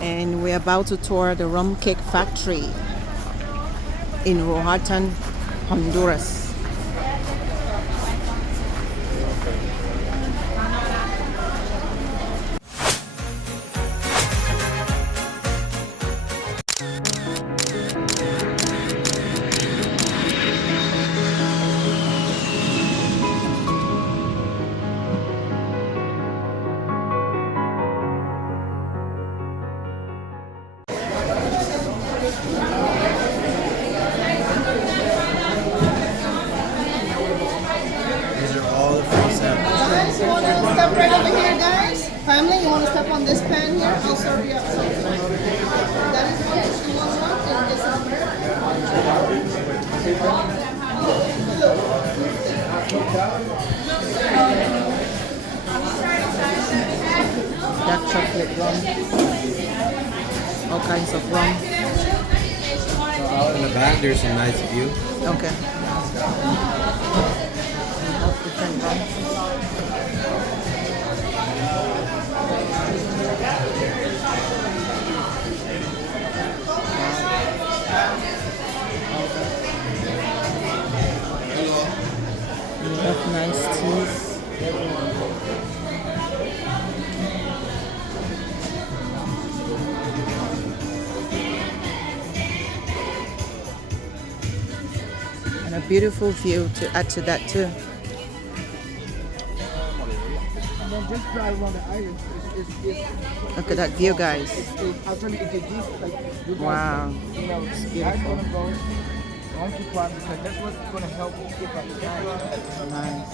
And we're about to tour the rum cake factory in Roatan, Honduras. These are all the free samples. Guys, you want to step right over here, guys? Family, you want to step on this pan here? I'll serve you up something. That is one, two, one, and this is Dark chocolate rum. All kinds of rum. So out in the back, there's some nice view. Okay. Different rum. We have nice teas. And a beautiful view to add to that too. And then just try one of the items. Look at that view, guys. Actually, it's a gift. Like, you guys, Wow. you know, It's guys beautiful. want to go. Don't keep quiet because that's what's going to help you keep up the time. Nice.